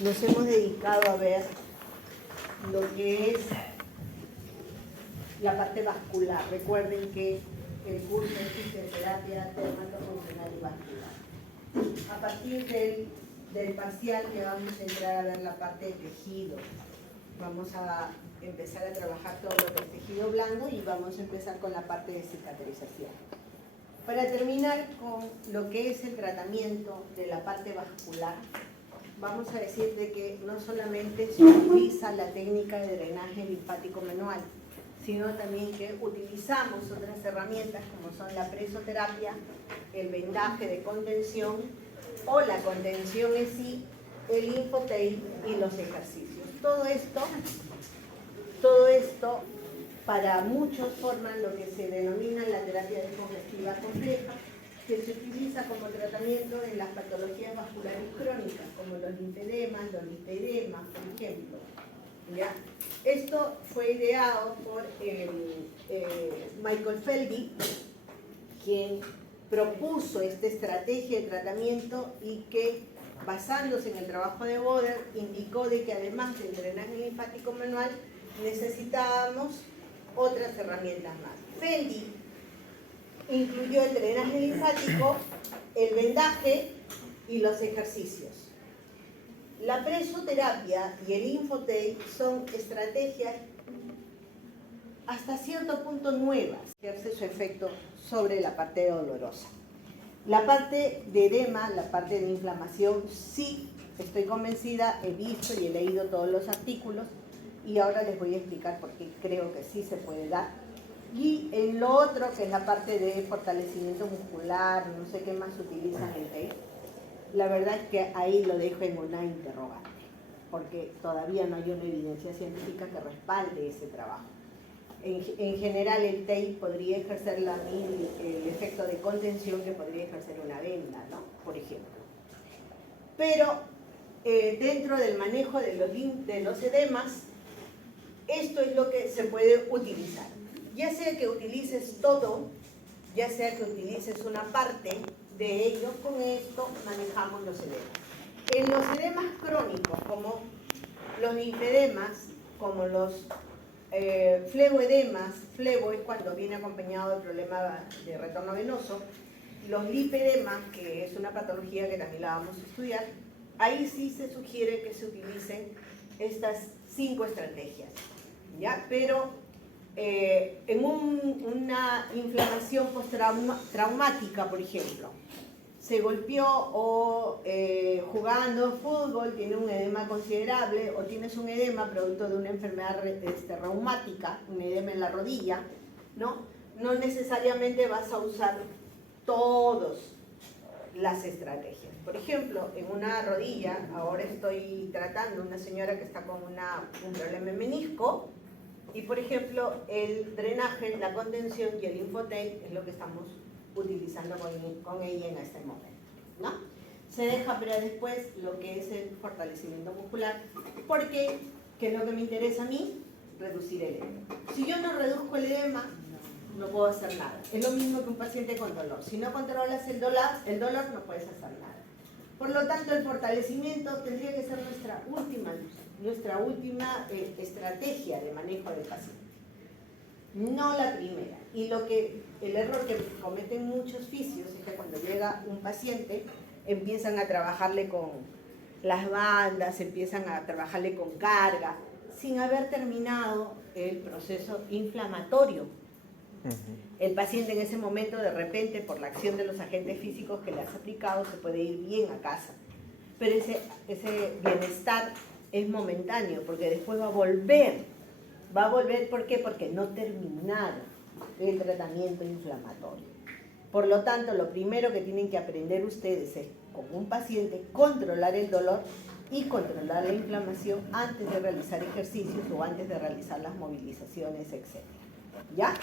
nos hemos dedicado a ver lo que es la parte vascular. Recuerden que el curso es fisioterapia dermatofuncional y vascular. A partir del parcial que vamos a entrar a ver la parte de tejido. Vamos a empezar a trabajar todo lo que es tejido blando y vamos a empezar con la parte de cicatrización. Para terminar con lo que es el tratamiento de la parte vascular, vamos a decir de que no solamente se utiliza la técnica de drenaje linfático manual, sino también que utilizamos otras herramientas como son la presoterapia, el vendaje de contención o la contención en sí, el linfotape y los ejercicios. Todo esto para muchos forman lo que se denomina la terapia descongestiva compleja, que se utiliza como tratamiento en las patologías vasculares crónicas, como los linfedemas, los lipoedemas, por ejemplo. ¿Ya? Esto fue ideado por Michael Feldy, quien propuso esta estrategia de tratamiento y que, basándose en el trabajo de Boder, indicó de que además del drenaje linfático manual necesitábamos otras herramientas más. Feldy incluyó el drenaje linfático, el vendaje y los ejercicios. La presoterapia y el linfotape son estrategias hasta cierto punto nuevas que ejerce su efecto sobre la parte dolorosa. La parte de edema, la parte de inflamación, sí estoy convencida, he visto y he leído todos los artículos y ahora les voy a explicar por qué creo que sí se puede dar. Y en lo otro, que es la parte de fortalecimiento muscular, no sé qué más utilizan el tape, la verdad es que ahí lo dejo en una interrogante, porque todavía no hay una evidencia científica que respalde ese trabajo. En general el tape podría ejercer el efecto de contención que podría ejercer una venda, ¿no? Por ejemplo. Pero dentro del manejo de los edemas, esto es lo que se puede utilizar. Ya sea que utilices todo, ya sea que utilices una parte de ello, con esto manejamos los edemas. En los edemas crónicos, como los linfedemas, como los fleboedemas, flebo es cuando viene acompañado de problema de retorno venoso, los lipedemas, que es una patología que también la vamos a estudiar, ahí sí se sugiere que se utilicen estas 5 estrategias, ¿ya? Pero en una inflamación postraumática, por ejemplo, se golpeó o jugando fútbol, tiene un edema considerable, o tienes un edema producto de una enfermedad reumática, un edema en la rodilla, ¿no? No necesariamente vas a usar todas las estrategias. Por ejemplo, en una rodilla, ahora estoy tratando a una señora que está con un problema en menisco, y por ejemplo, el drenaje, la contención y el linfotape es lo que estamos utilizando con ella en este momento, ¿no? Se deja pero después lo que es el fortalecimiento muscular, porque, ¿qué es lo que me interesa a mí? Reducir el edema. Si yo no reduzco el edema, no puedo hacer nada. Es lo mismo que un paciente con dolor. Si no controlas el dolor no puedes hacer nada. Por lo tanto, el fortalecimiento tendría que ser nuestra última estrategia de manejo del paciente. No la primera. Y el error que cometen muchos fisios es que cuando llega un paciente empiezan a trabajarle con las bandas, empiezan a trabajarle con carga, sin haber terminado el proceso inflamatorio. El paciente en ese momento, de repente, por la acción de los agentes físicos que le has aplicado, se puede ir bien a casa. Pero ese bienestar es momentáneo, porque después va a volver. ¿Va a volver por qué? Porque no terminaron el tratamiento inflamatorio. Por lo tanto, lo primero que tienen que aprender ustedes es, con un paciente, controlar el dolor y controlar la inflamación antes de realizar ejercicios o antes de realizar las movilizaciones, etc. ¿Ya?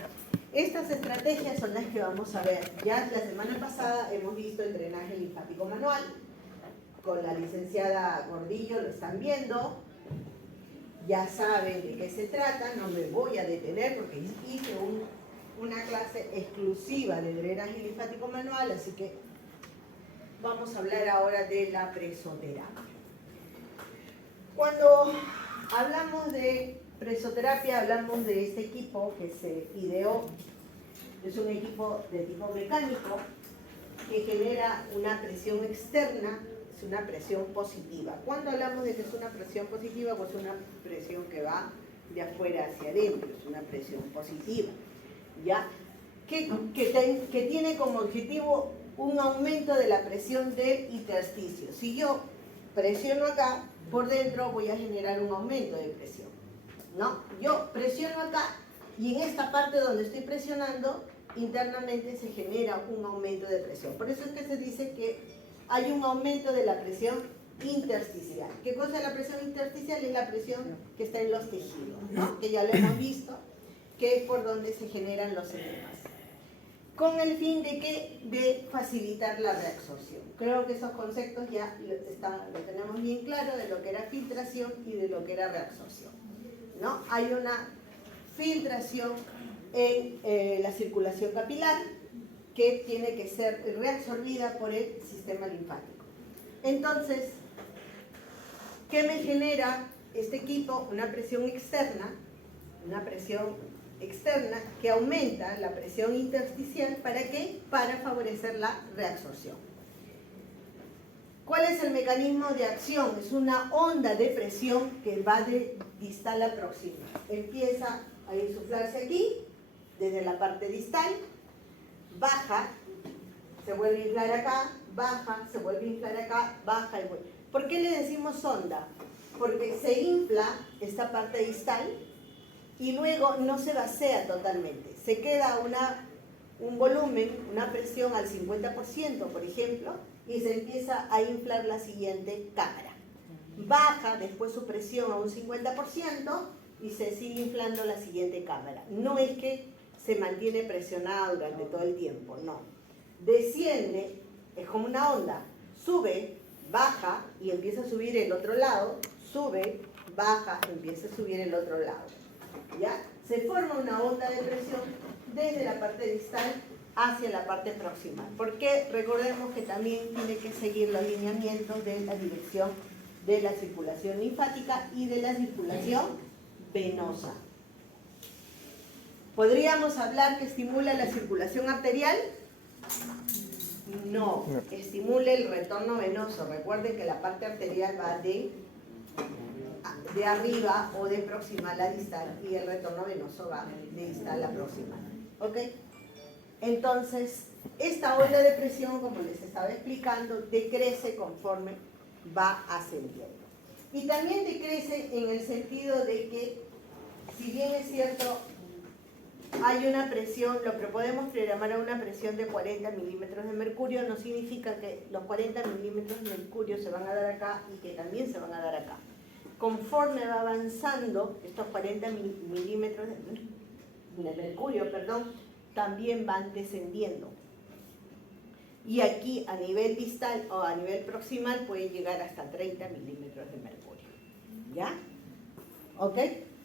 Estas estrategias son las que vamos a ver. Ya la semana pasada hemos visto el drenaje linfático manual. Con la licenciada Gordillo lo están viendo. Ya saben de qué se trata, no me voy a detener porque hice una clase exclusiva de drenaje linfático manual, así que vamos a hablar ahora de la presoterapia. Cuando hablamos de presoterapia, hablamos de este equipo que se ideó. Es un equipo de tipo mecánico que genera una presión externa, es una presión positiva. Cuando hablamos de que es una presión positiva, pues es una presión que va de afuera hacia adentro, es una presión positiva, ¿ya? Que tiene como objetivo un aumento de la presión del intersticio. Si yo presiono acá, por dentro voy a generar un aumento de presión, ¿no? Yo presiono acá y en esta parte donde estoy presionando, internamente se genera un aumento de presión. Por eso es que se dice que hay un aumento de la presión intersticial. ¿Qué cosa es la presión intersticial? Es la presión que está en los tejidos, ¿no? Que ya lo hemos visto, que es por donde se generan los edemas. Con el fin de que de facilitar la reabsorción. Creo que esos conceptos ya lo tenemos bien claro de lo que era filtración y de lo que era reabsorción, ¿no? Hay una filtración en la circulación capilar que tiene que ser reabsorbida por el sistema linfático. Entonces, ¿qué me genera este equipo? Una presión externa que aumenta la presión intersticial. ¿Para qué? Para favorecer la reabsorción. ¿Cuál es el mecanismo de acción? Es una onda de presión que va de distal a proximal. Empieza a insuflarse aquí, desde la parte distal, baja, se vuelve a inflar acá, baja, se vuelve a inflar acá, baja y vuelve. ¿Por qué le decimos onda? Porque se infla esta parte distal y luego no se vacía totalmente. Se queda un volumen, una presión al 50%, por ejemplo, y se empieza a inflar la siguiente cámara. Baja después su presión a un 50% y se sigue inflando la siguiente cámara. No es que se mantiene presionada durante todo el tiempo, no. Desciende, es como una onda, sube, baja y empieza a subir el otro lado, sube, baja, empieza a subir el otro lado. ¿Ya? Se forma una onda de presión desde la parte distal hacia la parte proximal. Porque recordemos que también tiene que seguir los lineamientos de la dirección de la circulación linfática y de la circulación venosa. ¿Podríamos hablar que estimula la circulación arterial? No, estimula el retorno venoso. Recuerden que la parte arterial va de arriba o de proximal a distal y el retorno venoso va de distal a proximal. ¿Ok? Entonces, esta onda de presión, como les estaba explicando, decrece conforme va ascendiendo. Y también decrece en el sentido de que, si bien es cierto, hay una presión, lo que podemos programar a una presión de 40 milímetros de mercurio, no significa que los 40 milímetros de mercurio se van a dar acá y que también se van a dar acá. Conforme va avanzando, estos 40 milímetros de mercurio, también van descendiendo. Y aquí a nivel distal o a nivel proximal puede llegar hasta 30 milímetros de mercurio. ¿Ya? ¿Ok?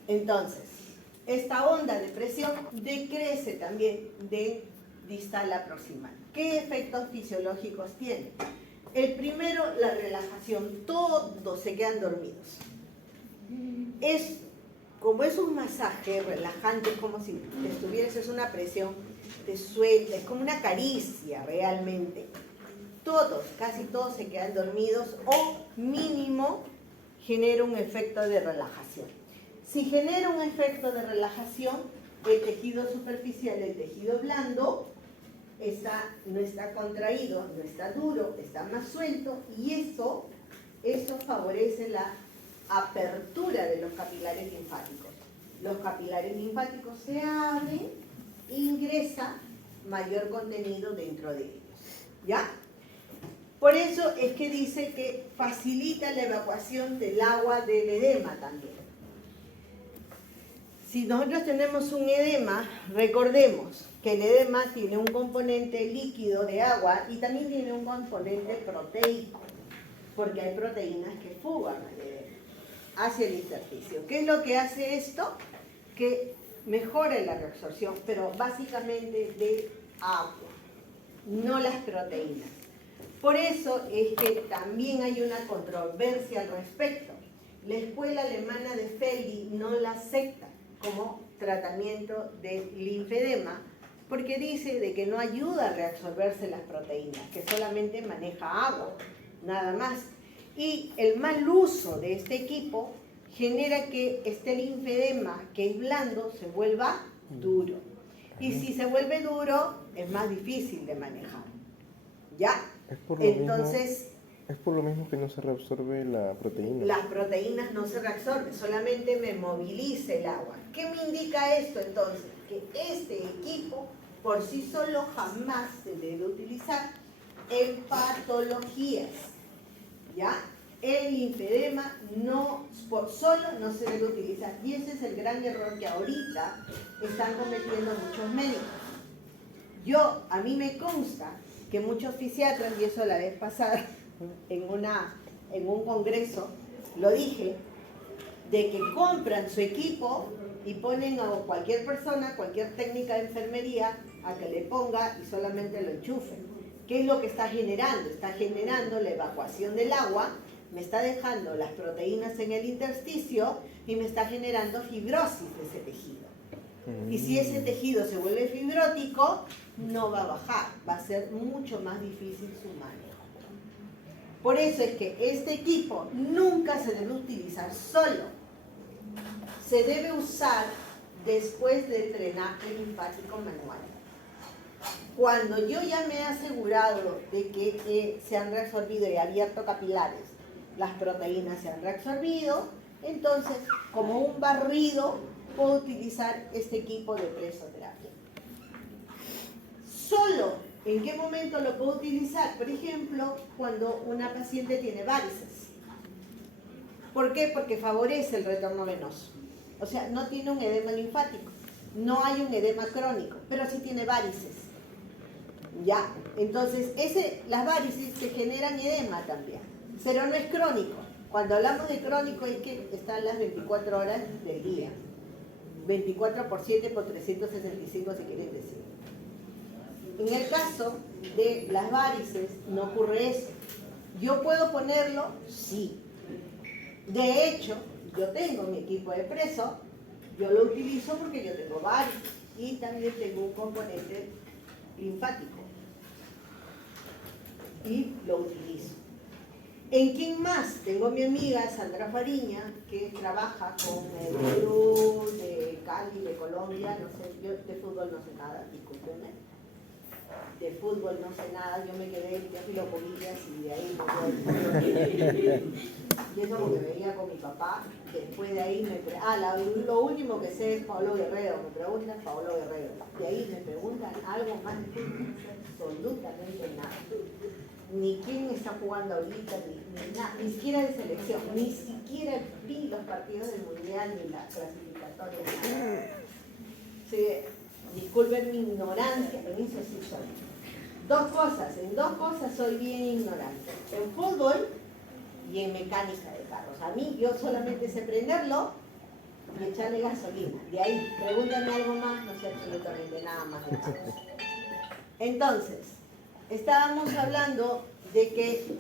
Entonces, esta onda de presión decrece también de distal a proximal. ¿Qué efectos fisiológicos tiene? El primero, la relajación. Todos se quedan dormidos. Como es un masaje relajante, es como si es una presión, te suelta, es como una caricia realmente. Casi todos se quedan dormidos o mínimo genera un efecto de relajación. Si genera un efecto de relajación, el tejido superficial, el tejido blando, no está contraído, no está duro, está más suelto y eso favorece la apertura de los capilares linfáticos. Los capilares linfáticos se abren, ingresa mayor contenido dentro de ellos. ¿Ya? Por eso es que dice que facilita la evacuación del agua del edema también. Si nosotros tenemos un edema, recordemos que el edema tiene un componente líquido de agua y también tiene un componente proteico, porque hay proteínas que fugan hacia el intersticio. ¿Qué es lo que hace esto? Que mejore la reabsorción, pero básicamente de agua, no las proteínas. Por eso es que también hay una controversia al respecto. la escuela alemana de Feli no la acepta como tratamiento del linfedema porque dice de que no ayuda a reabsorberse las proteínas, que solamente maneja agua, nada más. Y el mal uso de este equipo genera que este linfedema, que es blando, se vuelva duro. Y si se vuelve duro, es más difícil de manejar. ¿Ya? Entonces, es por lo mismo que no se reabsorbe la proteína. Las proteínas no se reabsorben, solamente me moviliza el agua. ¿Qué me indica esto entonces? Que este equipo por sí solo jamás se debe utilizar en patologías. ¿Ya? El linfedema no, por solo no se debe utilizar. Y ese es el gran error que ahorita están cometiendo muchos médicos. A mí me consta que muchos fisiatras, y eso la vez pasada en un congreso, lo dije, de que compran su equipo y ponen a cualquier persona, cualquier técnica de enfermería, a que le ponga y solamente lo enchufen. ¿Qué es lo que está generando? Está generando la evacuación del agua, me está dejando las proteínas en el intersticio y me está generando fibrosis de ese tejido. Y si ese tejido se vuelve fibrótico, no va a bajar, va a ser mucho más difícil su manejo. Por eso es que este equipo nunca se debe utilizar solo. Se debe usar después del drenaje linfático manual. Cuando yo ya me he asegurado de que se han reabsorbido y abierto capilares, las proteínas se han reabsorbido, entonces, como un barrido, puedo utilizar este equipo de presoterapia. Solo, ¿en qué momento lo puedo utilizar? Por ejemplo, cuando una paciente tiene varices. ¿Por qué? Porque favorece el retorno venoso. O sea, no tiene un edema linfático, no hay un edema crónico, pero sí tiene varices. ¿Ya? Entonces, las varices que generan edema también, pero no es crónico. Cuando hablamos de crónico es que están las 24 horas del día. 24 por 7 por 365 si quieren decir. En el caso de las varices no ocurre eso. ¿Yo puedo ponerlo? Sí. De hecho, yo tengo mi equipo de preso, yo lo utilizo porque yo tengo varices y también tengo un componente linfático. Y lo utilizo. ¿En quién más? Tengo mi amiga Sandra Fariña, que trabaja con el club de Cali, de Colombia, no sé, yo de fútbol no sé nada, discúlpenme. De fútbol no sé nada, yo me quedé en filopolillas y de ahí y eso porque veía con mi papá, después de ahí lo último que sé es Pablo Guerrero, me preguntan Pablo Guerrero, de ahí me preguntan algo más de fútbol, no sé absolutamente nada. Ni quién está jugando ahorita, ni nada, ni siquiera de selección, ni siquiera vi los partidos del mundial ni las clasificatorias. Sí, disculpen mi ignorancia, pero eso sí soy. En dos cosas soy bien ignorante, en fútbol y en mecánica de carros. A mí yo solamente sé prenderlo y echarle gasolina. De ahí, pregúntame algo más, no sé absolutamente nada más de eso. Entonces, estábamos hablando de que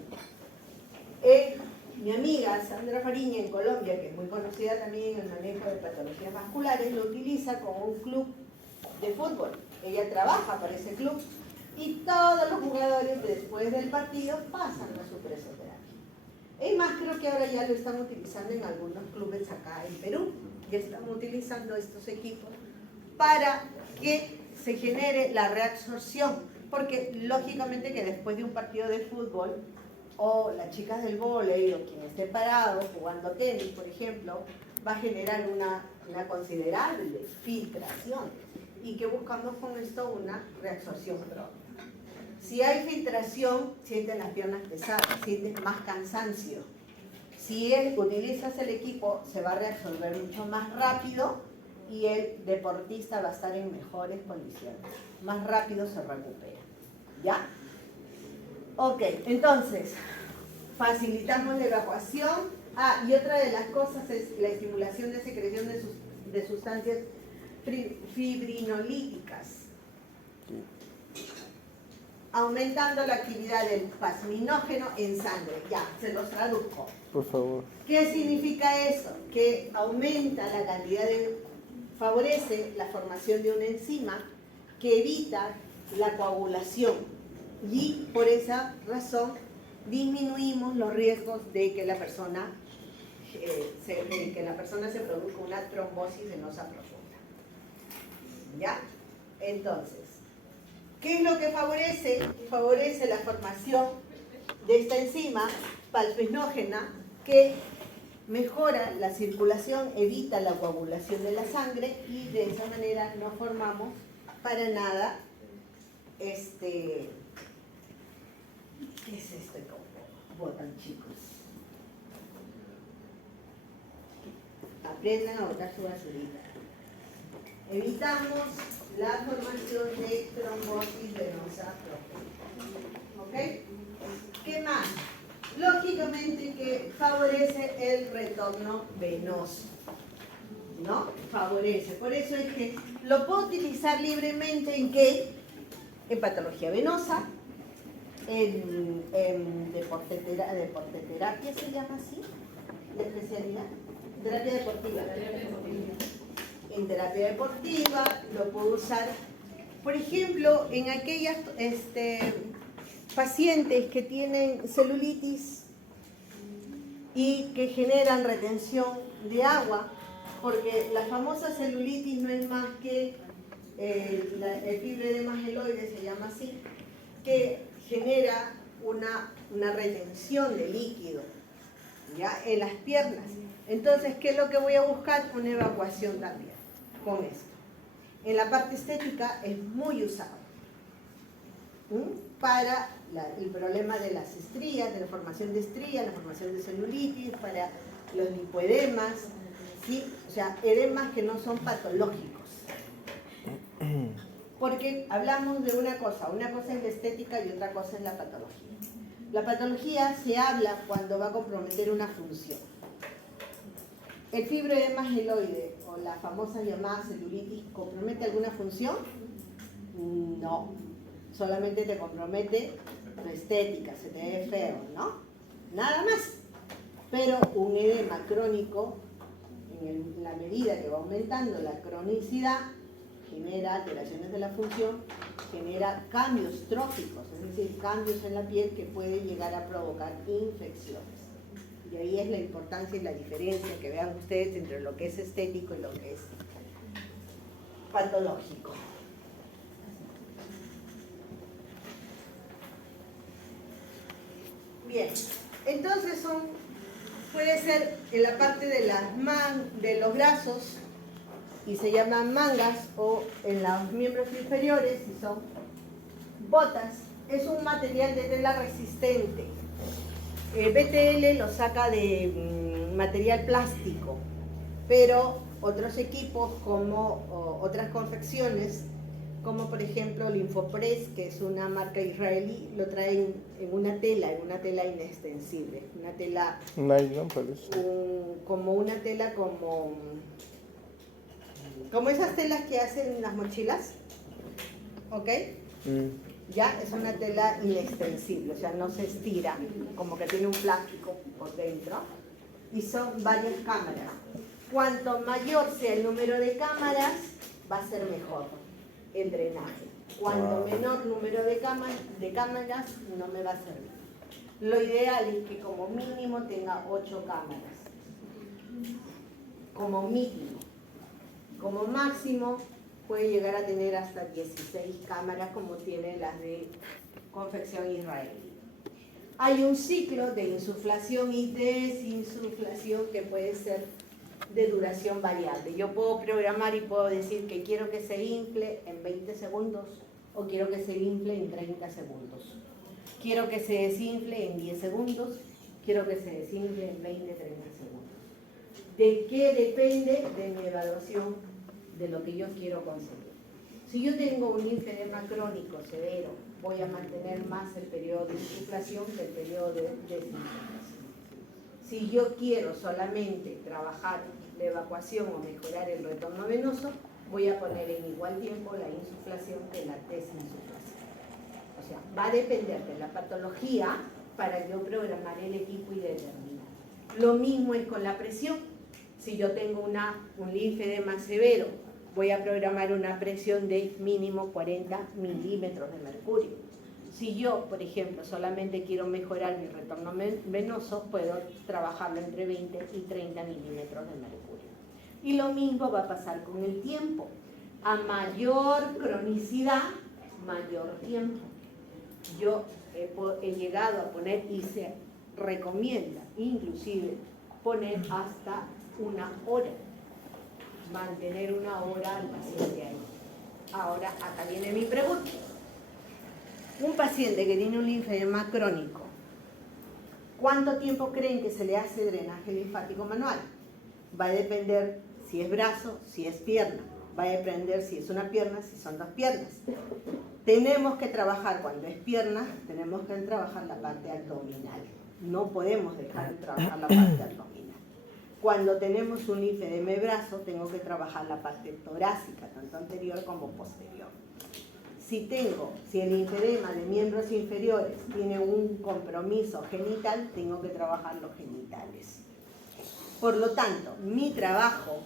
mi amiga Sandra Fariña en Colombia, que es muy conocida también en el manejo de patologías vasculares, lo utiliza con un club de fútbol. Ella trabaja para ese club y todos los jugadores después del partido pasan a su presoterapia. Es más, creo que ahora ya lo están utilizando en algunos clubes acá en Perú. Ya están utilizando estos equipos para que se genere la reabsorción. Porque lógicamente que después de un partido de fútbol, o las chicas del vóley, o quien esté parado jugando tenis, por ejemplo, va a generar una considerable filtración. Y que buscamos con esto una reabsorción propia. Si hay filtración, sienten las piernas pesadas, sienten más cansancio. Si utilizas el equipo, se va a reabsorber mucho más rápido y el deportista va a estar en mejores condiciones. Más rápido se recupera. ¿Ya? Ok, entonces, facilitamos la evacuación. Y otra de las cosas es la estimulación de secreción de sustancias fibrinolíticas. aumentando la actividad del plasminógeno en sangre. Ya, se los traduzco. Por favor. ¿Qué significa eso? Que aumenta la cantidad favorece la formación de una enzima que evita la coagulación y por esa razón disminuimos los riesgos de que la persona se produzca una trombosis venosa profunda. ¿Ya? Entonces, ¿qué es lo que favorece? Favorece la formación de esta enzima plasminógena que mejora la circulación, evita la coagulación de la sangre y de esa manera no formamos para nada ¿qué es esto? ¿Cómo botan, chicos? Aprendan a botar su basurita. Evitamos la formación de trombosis venosa profunda. ¿Ok? ¿Qué más? Lógicamente que favorece el retorno venoso, ¿no? Favorece. Por eso es que lo puedo utilizar libremente ¿en qué? En patología venosa, en deporteterapia se llama así, la especialidad, terapia deportiva. En terapia deportiva lo puedo usar, por ejemplo, en aquellas pacientes que tienen celulitis y que generan retención de agua, porque la famosa celulitis no es más que el fibroedema geloide, se llama así, que genera una retención de líquido, ¿ya? En las piernas. Entonces, ¿qué es lo que voy a buscar? Una evacuación también con esto. En la parte estética es muy usado para el problema de las estrías, de la formación de estrías, la formación de celulitis, para los lipoedemas, ¿sí? O sea, edemas que no son patológicos. Porque hablamos de una cosa es la estética y otra cosa es la patología. La patología se habla cuando va a comprometer una función. ¿El fibroedema geloide o la famosa llamada celulitis compromete alguna función? No, solamente te compromete tu estética, se te ve feo, ¿no? Nada más. Pero un edema crónico, en la medida que va aumentando la cronicidad, genera alteraciones de la función, genera cambios tróficos, es decir, cambios en la piel que pueden llegar a provocar infecciones. Y ahí es la importancia y la diferencia que vean ustedes entre lo que es estético y lo que es patológico. Bien, entonces puede ser en la parte de de los brazos y se llaman mangas, o en los miembros inferiores y son botas. Es un material de tela resistente. BTL lo saca de material plástico, pero otros equipos como otras confecciones, como por ejemplo Linfopress, que es una marca israelí, lo traen en una tela inextensible, una tela Nylon parece. Como una tela como esas telas que hacen las mochilas, ¿ok? Ya es una tela inextensible, o sea, no se estira, como que tiene un plástico por dentro, y son varias cámaras. Cuanto mayor sea el número de cámaras, va a ser mejor el drenaje. Cuanto menor número de cámaras, no me va a servir. Lo ideal es que como mínimo tenga 8 cámaras, como mínimo. Como máximo puede llegar a tener hasta 16 cámaras, como tienen las de confección israelí. Hay un ciclo de insuflación y desinsuflación que puede ser de duración variable. Yo puedo programar y puedo decir que quiero que se infle en 20 segundos o quiero que se infle en 30 segundos. Quiero que se desinfle en 10 segundos, quiero que se desinfle en 20, 30 segundos. ¿De qué depende? De mi evaluación de lo que yo quiero conseguir. Si yo tengo un linfedema crónico severo, voy a mantener más el periodo de insuflación que el periodo de desinsuflación. Si yo quiero solamente trabajar la evacuación o mejorar el retorno venoso, voy a poner en igual tiempo la insuflación que la desinsuflación. O sea, va a depender de la patología para yo programar el equipo y determinar. Lo mismo es con la presión. Si yo tengo un linfedema severo, voy a programar una presión de mínimo 40 milímetros de mercurio. Si yo, por ejemplo, solamente quiero mejorar mi retorno venoso, puedo trabajarlo entre 20 y 30 milímetros de mercurio. Y lo mismo va a pasar con el tiempo. A mayor cronicidad, mayor tiempo. Yo he llegado a poner, y se recomienda inclusive, poner hasta 1 hora. Mantener 1 hora al paciente ahí. Ahora, acá viene mi pregunta. Un paciente que tiene un linfedema crónico, ¿cuánto tiempo creen que se le hace drenaje linfático manual? Va a depender si es brazo, si es pierna. Va a depender si es una pierna, si son 2 piernas. Tenemos que trabajar, cuando es pierna, tenemos que trabajar la parte abdominal. No podemos dejar de trabajar la parte abdominal. Cuando tenemos un linfedema de brazo, tengo que trabajar la parte torácica, tanto anterior como posterior. Si el linfedema de miembros inferiores tiene un compromiso genital, tengo que trabajar los genitales. Por lo tanto, mi trabajo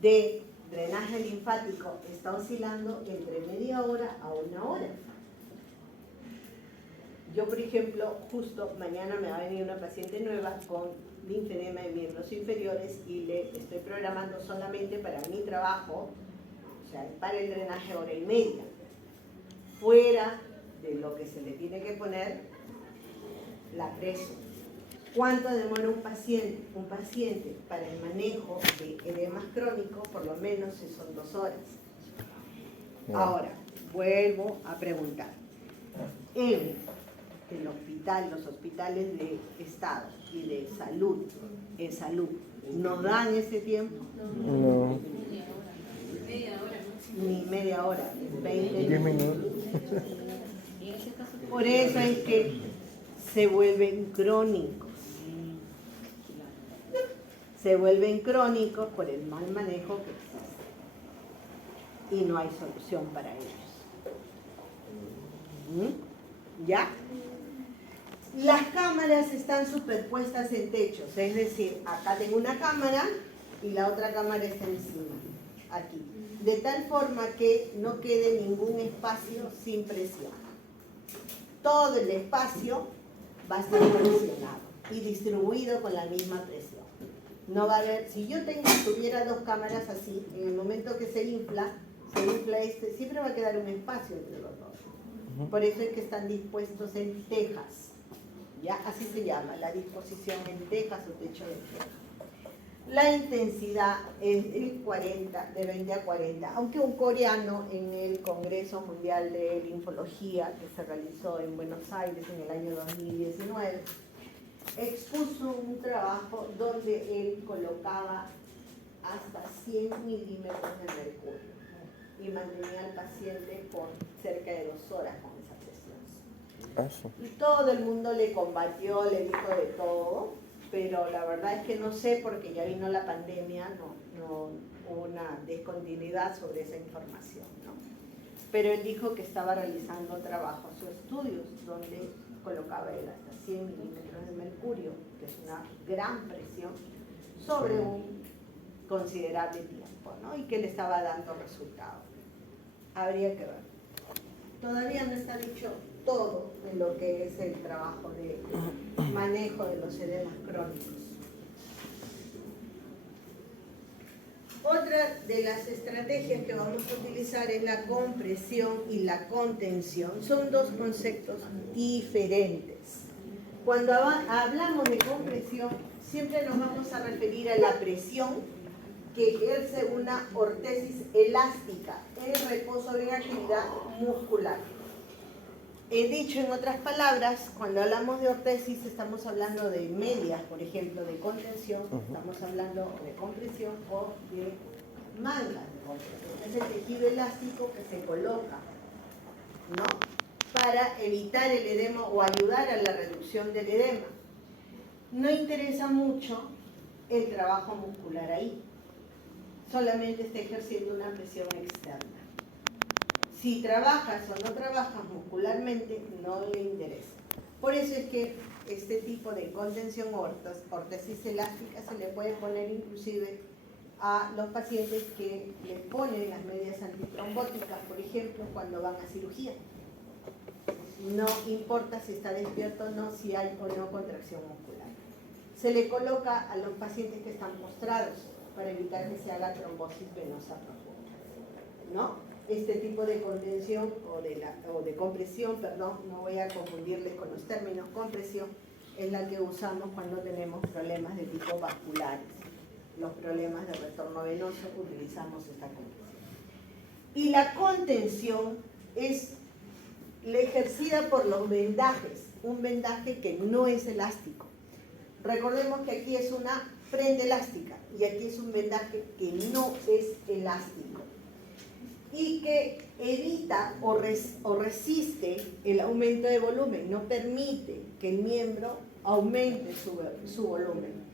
de drenaje linfático está oscilando entre media hora a 1 hora. Yo, por ejemplo, justo mañana me va a venir una paciente nueva con linfedema de miembros inferiores y le estoy programando solamente para mi trabajo, o sea, para el drenaje 1 hora y media. Fuera de lo que se le tiene que poner la presión. ¿Cuánto demora un paciente? Un paciente para el manejo de edemas crónicos, por lo menos son 2 horas. Ahora, vuelvo a preguntar. En el hospital, los hospitales de Estado y de salud, ¿nos dan ese tiempo? No. Ni media hora, 20 10 minutos. Por eso es que se vuelven crónicos. Se vuelven crónicos por el mal manejo que existe. Y no hay solución para ellos. ¿Ya? Las cámaras están superpuestas en techos. Es decir, acá tengo una cámara y la otra cámara está encima. Aquí. De tal forma que no quede ningún espacio sin presión. Todo el espacio va a estar presionado y distribuido con la misma presión. No va a haber, si yo tuviera 2 cámaras así, en el momento que se infla este, siempre va a quedar un espacio entre los 2. Por eso es que están dispuestos en tejas. ¿Ya? Así se llama, la disposición en tejas o techo de tejas. La intensidad es de 20 a 40, aunque un coreano en el Congreso Mundial de Linfología que se realizó en Buenos Aires en el año 2019 expuso un trabajo donde él colocaba hasta 100 milímetros de mercurio y mantenía al paciente por cerca de 2 horas con esa presión. Y todo el mundo le combatió, le dijo de todo. Pero la verdad es que no sé, porque ya vino la pandemia, no hubo una discontinuidad sobre esa información, ¿no? Pero él dijo que estaba realizando trabajos o estudios donde colocaba él hasta 100 milímetros de mercurio, que es una gran presión, sobre un considerable tiempo, ¿no? Y que le estaba dando resultados. Habría que ver. Todavía no está dicho todo de lo que es el trabajo de manejo de los edemas crónicos. Otra de las estrategias que vamos a utilizar es la compresión y la contención. Son 2 conceptos diferentes. Cuando hablamos de compresión, siempre nos vamos a referir a la presión que ejerce una ortesis elástica en reposo de actividad muscular. He dicho en otras palabras, cuando hablamos de ortesis estamos hablando de medias, por ejemplo, de contención, estamos hablando de compresión o de mangas de compresión. Es el tejido elástico que se coloca, ¿no?, para evitar el edema o ayudar a la reducción del edema. No interesa mucho el trabajo muscular ahí, solamente está ejerciendo una presión externa. Si trabajas o no trabajas muscularmente, no le interesa. Por eso es que este tipo de contención órtesis elástica se le puede poner inclusive a los pacientes que le ponen las medias antitrombóticas, por ejemplo, cuando van a cirugía. No importa si está despierto o no, si hay o no contracción muscular. Se le coloca a los pacientes que están postrados para evitar que se haga trombosis venosa profunda, ¿no? Este tipo de contención o de compresión, perdón, no voy a confundirles con los términos, compresión es la que usamos cuando tenemos problemas de tipo vasculares. Los problemas de retorno venoso utilizamos esta compresión. Y la contención es la ejercida por los vendajes, un vendaje que no es elástico. Recordemos que aquí es una prenda elástica y aquí es un vendaje que no es elástico y que evita o resiste el aumento de volumen, no permite que el miembro aumente su volumen.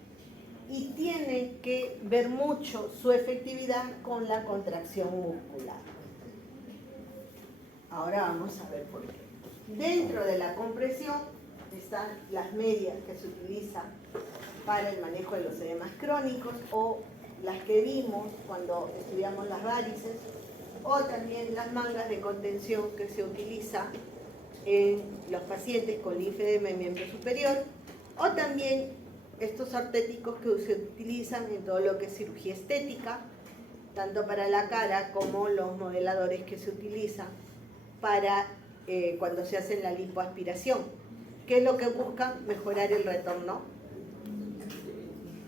Y tiene que ver mucho su efectividad con la contracción muscular. Ahora vamos a ver por qué. Dentro de la compresión están las medias que se utilizan para el manejo de los edemas crónicos o las que vimos cuando estudiamos las varices, o también las mangas de contención que se utilizan en los pacientes con linfedema en miembro superior, o también estos ortéticos que se utilizan en todo lo que es cirugía estética, tanto para la cara como los modeladores que se utilizan para cuando se hace la lipoaspiración. ¿Qué es lo que buscan? Mejorar el retorno.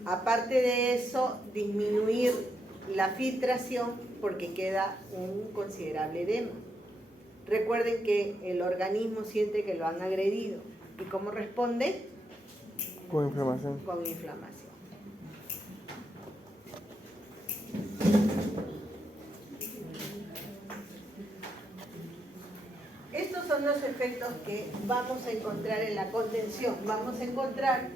Aparte de eso, disminuir la filtración porque queda un considerable edema. Recuerden que el organismo siente que lo han agredido. ¿Y cómo responde? Con inflamación. Con inflamación. Estos son los efectos que vamos a encontrar en la contención. Vamos a encontrar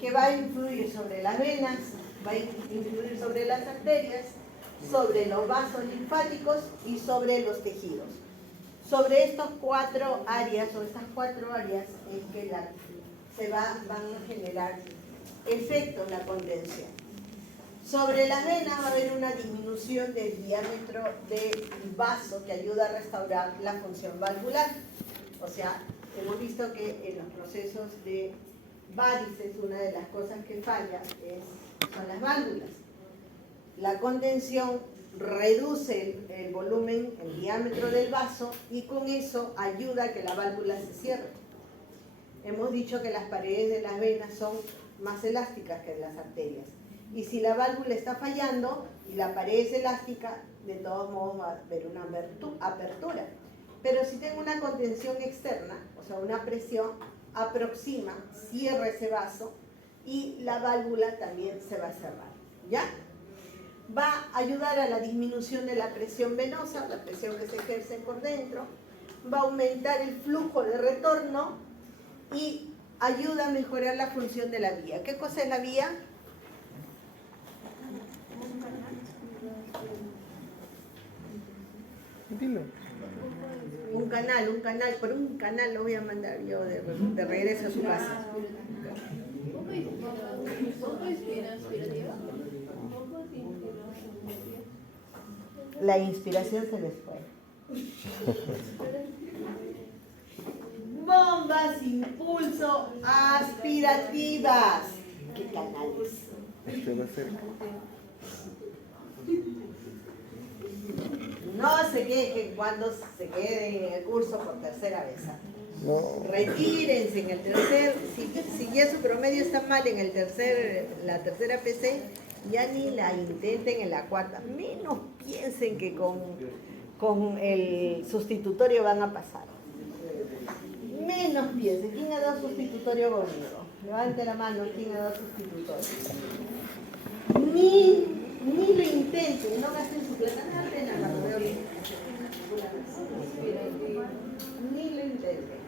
que va a influir sobre las venas, va a influir sobre las arterias, sobre los vasos linfáticos y sobre los tejidos. Sobre estas cuatro áreas es que se van a generar efectos la contención. Sobre las venas va a haber una disminución del diámetro del vaso que ayuda a restaurar la función valvular. O sea, hemos visto que en los procesos de varices una de las cosas que falla son las válvulas. La contención reduce el volumen, el diámetro del vaso y con eso ayuda a que la válvula se cierre. Hemos dicho que las paredes de las venas son más elásticas que las arterias. Y si la válvula está fallando y la pared es elástica, de todos modos va a haber una apertura. Pero si tengo una contención externa, o sea, una presión, aproxima, cierra ese vaso y la válvula también se va a cerrar. ¿Ya? Va a ayudar a la disminución de la presión venosa, la presión que se ejerce por dentro, va a aumentar el flujo de retorno y ayuda a mejorar la función de la vía. ¿Qué cosa es la vía? Dilo. Un canal, por un canal lo voy a mandar yo de regreso a su casa. La inspiración se les fue. Bombas impulso aspirativas. ¿Qué canales? Este va a ser. No se quejen cuando se queden en el curso por tercera vez. No. Retírense en el tercer, si ya su promedio está mal en la tercera PC, ya ni la intenten en la cuarta. Menos piensen que con el sustitutorio van a pasar. Menos piensen. ¿Quién ha dado sustitutorio conmigo? Levante la mano, ¿quién ha dado sustitutorio? Ni lo intenten, no gasten su plata, no la pena, ni lo intenten.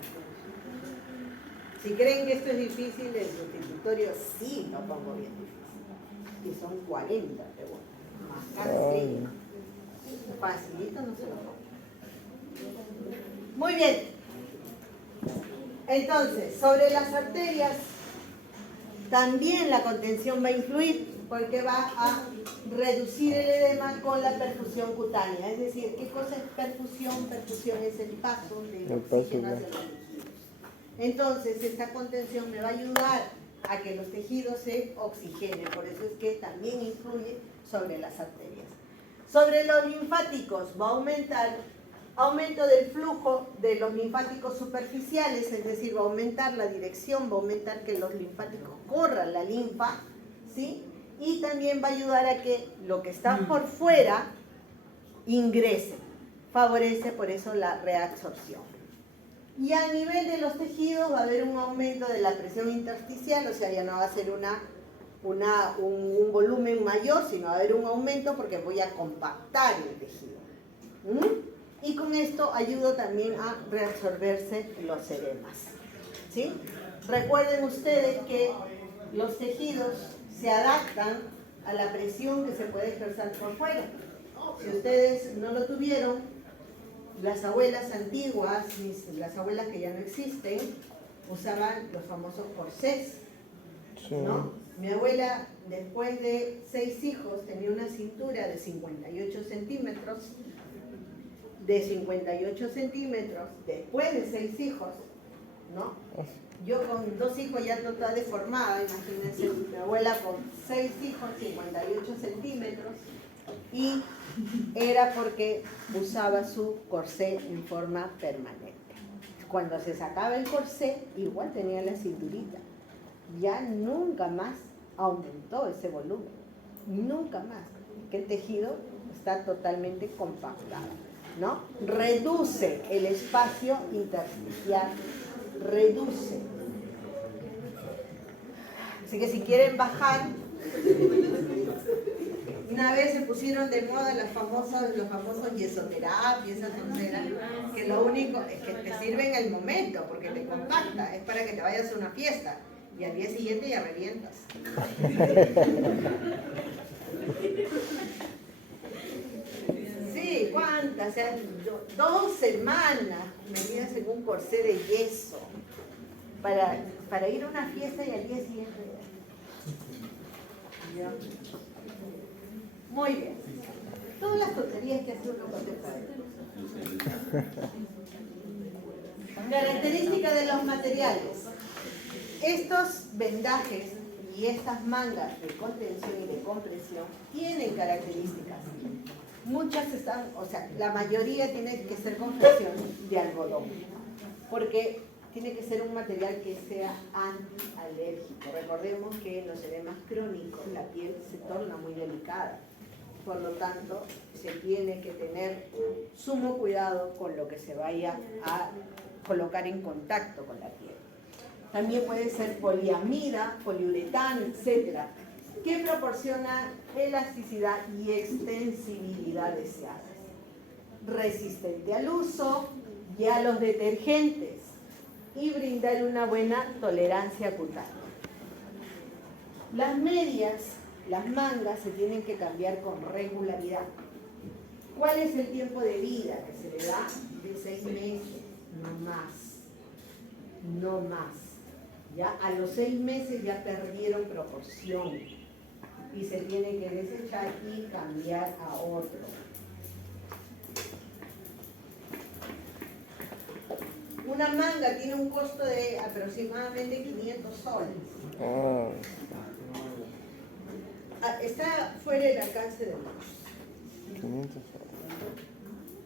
Si creen que esto es difícil, el sustitutorio sí lo pongo bien difícil. Y son 40 preguntas, más cada sello. Facilito no se lo pongo. Muy bien. Entonces, sobre las arterias, también la contención va a influir porque va a reducir el edema con la perfusión cutánea. Es decir, ¿qué cosa es perfusión? Perfusión es el paso del oxígeno hacia los tejidos. Entonces, esta contención me va a ayudar a que los tejidos se oxigenen. Por eso es que también influye sobre las arterias. Sobre los linfáticos va a aumentar aumento del flujo de los linfáticos superficiales, es decir, va a aumentar la dirección, va a aumentar que los linfáticos corran la linfa, ¿sí? Y también va a ayudar a que lo que está por fuera ingrese. Favorece por eso la reabsorción. Y a nivel de los tejidos va a haber un aumento de la presión intersticial, o sea, ya no va a ser un volumen mayor, sino va a haber un aumento porque voy a compactar el tejido. Y con esto ayudo también a reabsorberse los edemas. ¿Sí? Recuerden ustedes que los tejidos se adaptan a la presión que se puede ejercer por fuera. Si ustedes no lo tuvieron, las abuelas antiguas, las abuelas que ya no existen, usaban los famosos corsés, ¿no? Mi abuela, después de 6 hijos, tenía una cintura de 58 centímetros. De 58 centímetros, después de 6 hijos, ¿no? Yo con 2 hijos ya toda deformada, imagínense, mi abuela con 6 hijos, 58 centímetros, y era porque usaba su corsé en forma permanente. Cuando se sacaba el corsé, igual tenía la cinturita. Ya nunca más aumentó ese volumen, nunca más, que el tejido está totalmente compactado, ¿no? Reduce el espacio intersticial, reduce. Así que si quieren bajar, una vez se pusieron de moda los famosos yesoterapias, esas tonteras, que lo único es que te sirve en el momento, porque te compacta, es para que te vayas a una fiesta y al día siguiente ya revientas. Sí, ¿cuántas? O sea, 2 semanas metidas en un corsé de yeso para ir a una fiesta y al día siguiente. ¿Ya? Muy bien. Todas las tonterías que hace uno cuando sabe. Características de los materiales. Estos vendajes y estas mangas de contención y de compresión tienen características. Muchas están, o sea, la mayoría tiene que ser confección de algodón, porque tiene que ser un material que sea antialérgico. Recordemos que en los edemas crónicos la piel se torna muy delicada, por lo tanto se tiene que tener sumo cuidado con lo que se vaya a colocar en contacto con la piel. También puede ser poliamida, poliuretano, etcétera, que proporciona elasticidad y extensibilidad deseadas. Resistente al uso y a los detergentes y brindar una buena tolerancia cutánea. Las medias, las mangas se tienen que cambiar con regularidad. ¿Cuál es el tiempo de vida que se le da? De 6 meses, no más. No más. Ya a los 6 meses ya perdieron proporción y se tiene que desechar y cambiar a otro. Una manga tiene un costo de aproximadamente 500 soles. Está fuera del alcance de muchos. 500 soles.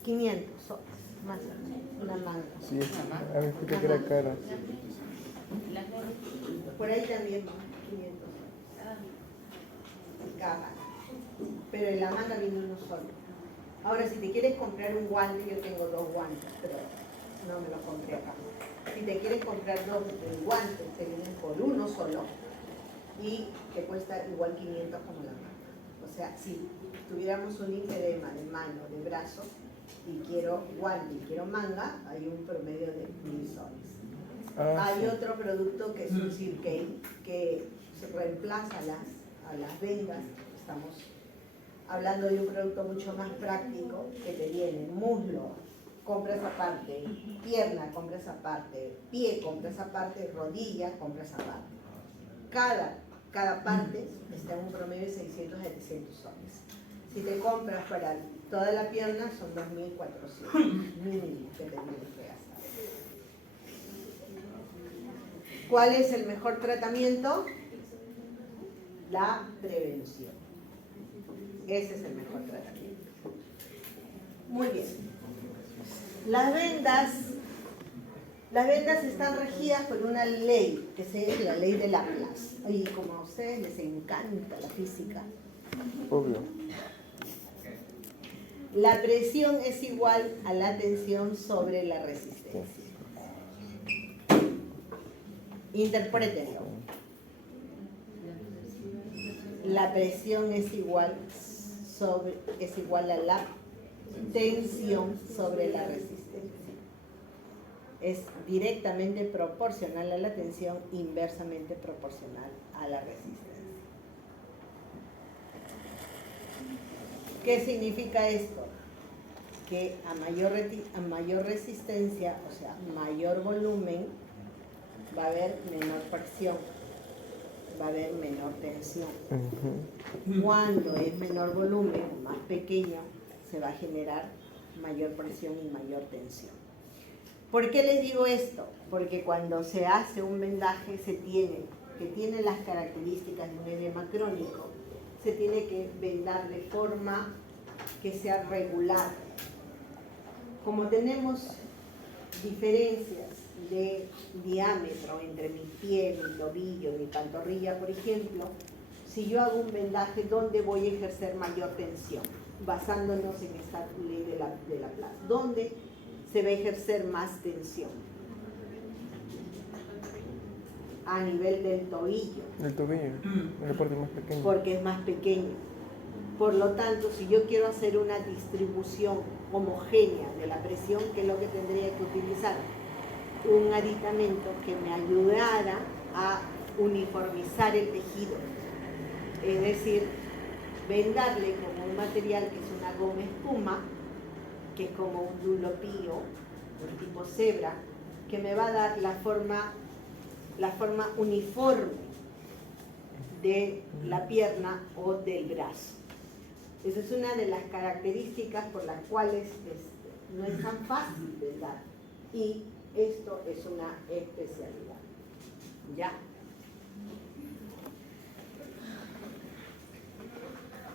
500 soles, más o menos, una manga. Sí, a mí escuché que era cara. Por ahí también 500 soles. Cada. Pero en la manga viene uno solo. Ahora, si te quieres comprar un guante, yo tengo 2 guantes, pero no me los compré acá. Si te quieres comprar 2 guantes, te vienen por uno solo y te cuesta igual 500 como la manga. O sea, si tuviéramos un linfedema de mano, de brazo, y quiero guante y quiero manga, hay un promedio de 1000 soles. Hay Sí. otro producto que es un Circane, que se reemplaza a las vendas. Estamos hablando de un producto mucho más práctico, que te viene muslo, compras aparte, pierna, compras aparte, pie, compras aparte, rodilla, compras aparte. Cada parte está en un promedio de 600 a 700 soles. Si te compras para toda la pierna, son 2.400 mínimo que tendrías que gastar. ¿Cuál es el mejor tratamiento? La prevención. Ese es el mejor tratamiento. Muy bien. Las vendas están regidas por una ley, que es la ley de Laplace. Y como a ustedes les encanta la física, Obvio. la presión es igual a la tensión sobre la resistencia. Interprétenlo. La presión es igual a la tensión sobre la resistencia. Es directamente proporcional a la tensión, inversamente proporcional a la resistencia. ¿Qué significa esto? Que a mayor resistencia, o sea, mayor volumen, va a haber menor presión, va a haber menor tensión. Cuando es menor volumen, más pequeño, se va a generar mayor presión y mayor tensión. ¿Por qué les digo esto? Porque cuando se hace un vendaje que tiene las características de un edema crónico, se tiene que vendar de forma que sea regular. Como tenemos diferencias de diámetro entre mi pie, mi tobillo, mi pantorrilla, por ejemplo, si yo hago un vendaje, ¿dónde voy a ejercer mayor tensión? Basándonos en esta ley de Laplace. ¿Dónde se va a ejercer más tensión? A nivel del tobillo. El tobillo, en la parte más pequeña. Porque es más pequeño. Por lo tanto, si yo quiero hacer una distribución homogénea de la presión, ¿qué es lo que tendría que utilizar? Un aditamento que me ayudara a uniformizar el tejido. Es decir, vendarle como un material que es una goma espuma, que es como un dulopío, un tipo cebra, que me va a dar la forma uniforme de la pierna o del brazo. Esa es una de las características por las cuales no es tan fácil vendar, y esto es una especialidad. ¿Ya?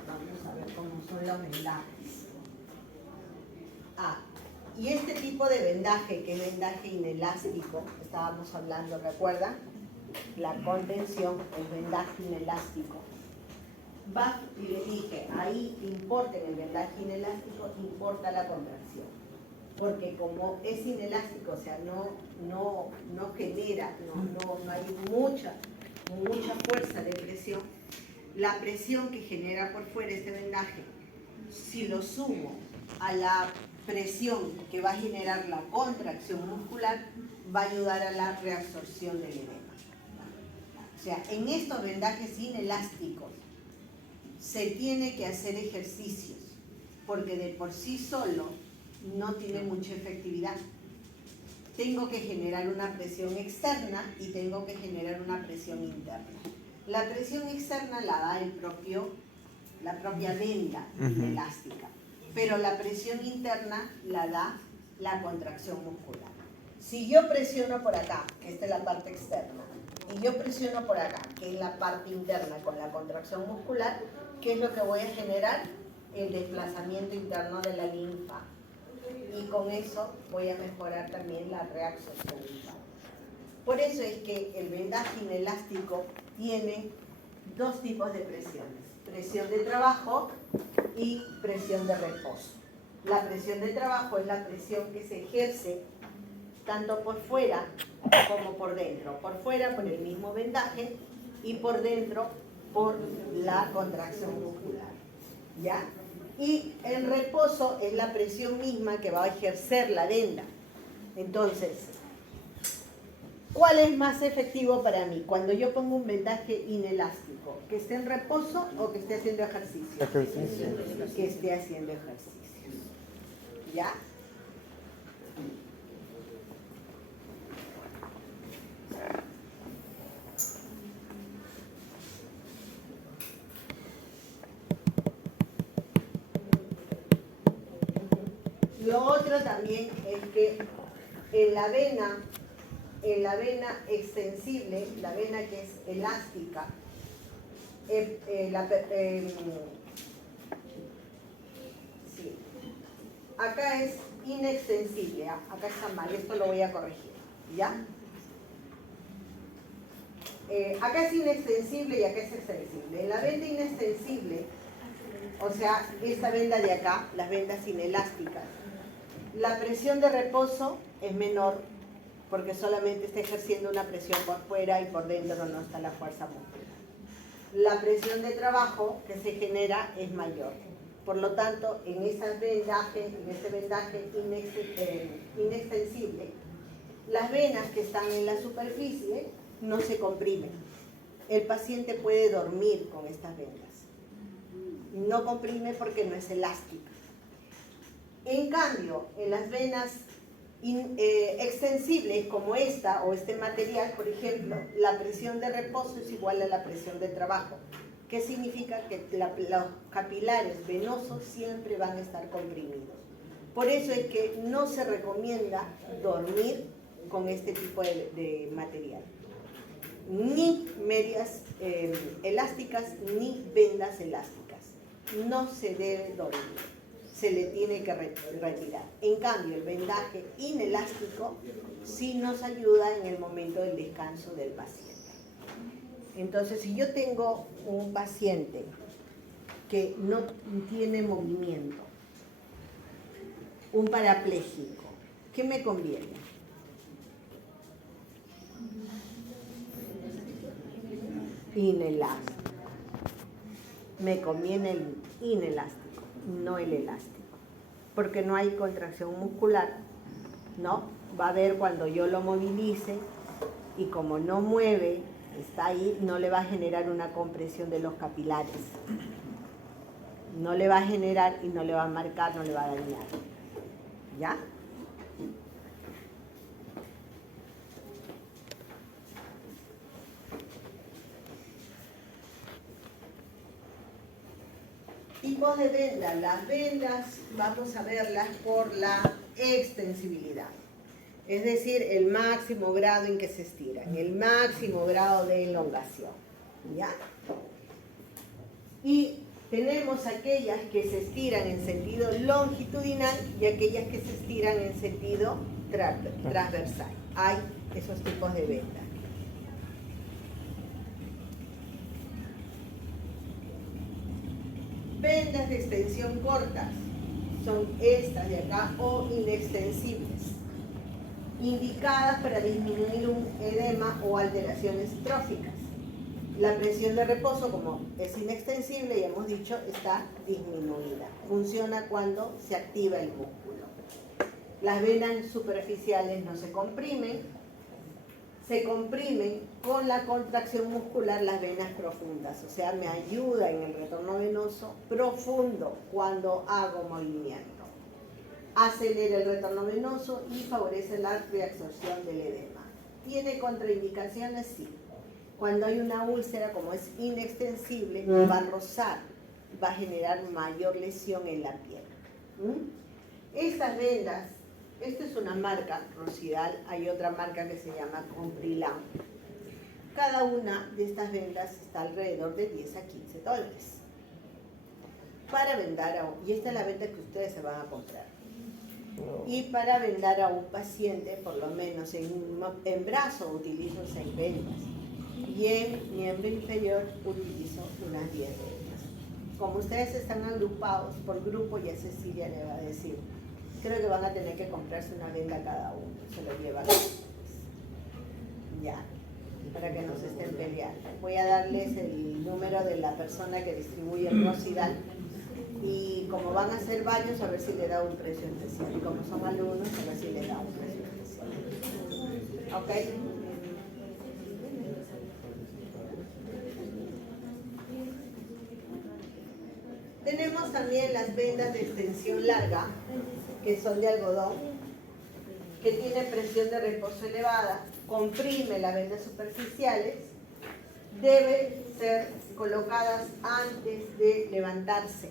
Vamos a ver cómo son los vendajes. Y este tipo de vendaje, que es vendaje inelástico, estábamos hablando, ¿recuerdan? La contención, el vendaje inelástico. Y les dije, ahí importa en el vendaje inelástico, importa la contracción. Porque como es inelástico, o sea, no genera, no hay mucha fuerza de presión, la presión que genera por fuera este vendaje, si lo sumo a la presión que va a generar la contracción muscular, va a ayudar a la reabsorción del edema. O sea, en estos vendajes inelásticos se tiene que hacer ejercicios, porque de por sí solo no tiene mucha efectividad. Tengo que generar una presión externa y tengo que generar una presión interna. La presión externa la da la propia venda elástica, pero la presión interna la da la contracción muscular. Si yo presiono por acá, que esta es la parte externa, y yo presiono por acá, que es la parte interna con la contracción muscular, ¿qué es lo que voy a generar? El desplazamiento interno de la linfa. Y con eso voy a mejorar también la reabsorción linfática. Por eso es que el vendaje inelástico tiene dos tipos de presiones: presión de trabajo y presión de reposo. La presión de trabajo es la presión que se ejerce tanto por fuera como por dentro. Por fuera por el mismo vendaje y por dentro por la contracción muscular. ¿Ya? Y el reposo es la presión misma que va a ejercer la venda. Entonces, ¿cuál es más efectivo para mí? Cuando yo pongo un vendaje inelástico, ¿que esté en reposo o que esté haciendo ejercicio? Ejercicio. Que esté haciendo ejercicio. ¿Ya? Lo otro también es que en la vena extensible, la vena que es elástica, sí, acá es inextensible, acá está mal, esto lo voy a corregir, ¿ya? Acá es inextensible y acá es extensible. En la venda inextensible, o sea, esta venda de acá, las vendas inelásticas, la presión de reposo es menor porque solamente está ejerciendo una presión por fuera y por dentro no está la fuerza muscular. La presión de trabajo que se genera es mayor. Por lo tanto, en ese vendaje inextensible, las venas que están en la superficie no se comprimen. El paciente puede dormir con estas vendas. No comprime porque no es elástica. En cambio, en las venas extensibles como esta o este material, por ejemplo, la presión de reposo es igual a la presión de trabajo. ¿Qué significa? Que los capilares venosos siempre van a estar comprimidos. Por eso es que no se recomienda dormir con este tipo de material. Ni medias elásticas, ni vendas elásticas. No se debe dormir. Se le tiene que retirar. En cambio, el vendaje inelástico sí nos ayuda en el momento del descanso del paciente. Entonces, si yo tengo un paciente que no tiene movimiento, un parapléjico, ¿qué me conviene? Inelástico. Me conviene el inelástico, no el elástico, porque no hay contracción muscular, ¿no? Va a haber cuando yo lo movilice y como no mueve, está ahí, no le va a generar una compresión de los capilares. No le va a generar y no le va a marcar, no le va a dañar. ¿Ya? Tipos de vendas. Las vendas vamos a verlas por la extensibilidad. Es decir, el máximo grado en que se estiran, el máximo grado de elongación. ¿Ya? Y tenemos aquellas que se estiran en sentido longitudinal y aquellas que se estiran en sentido transversal. Hay esos tipos de vendas. Vendas de extensión cortas son estas de acá o inextensibles, indicadas para disminuir un edema o alteraciones tróficas. La presión de reposo, como es inextensible, ya hemos dicho, está disminuida. Funciona cuando se activa el músculo. Las venas superficiales no se comprimen con la contracción muscular las venas profundas, o sea, me ayuda en el retorno venoso profundo cuando hago movimiento. Acelera el retorno venoso y favorece la reabsorción del edema. ¿Tiene contraindicaciones? Sí. Cuando hay una úlcera, como es inextensible, va a rozar, va a generar mayor lesión en la piel. Estas vendas, esta es una marca, Rosidal, hay otra marca que se llama Comprilan. Cada una de estas vendas está alrededor de 10 a 15 dólares. Para vendar y esta es la venda que ustedes se van a comprar. Y para vendar a un paciente, por lo menos en brazo utilizo 6 vendas. Y en miembro inferior utilizo unas 10 vendas. Como ustedes están agrupados por grupo, ya Cecilia le va a decir, creo que van a tener que comprarse una venda cada uno, se lo llevan ya, para que no se estén peleando. Voy a darles el número de la persona que distribuye el Rosidal y como van a ser varios, a ver si le da un precio especial. Y como son alumnos, a ver si le da un precio especial. ¿Ok? Tenemos también las vendas de extensión larga, que son de algodón, que tiene presión de reposo elevada, comprime las vendas superficiales, deben ser colocadas antes de levantarse.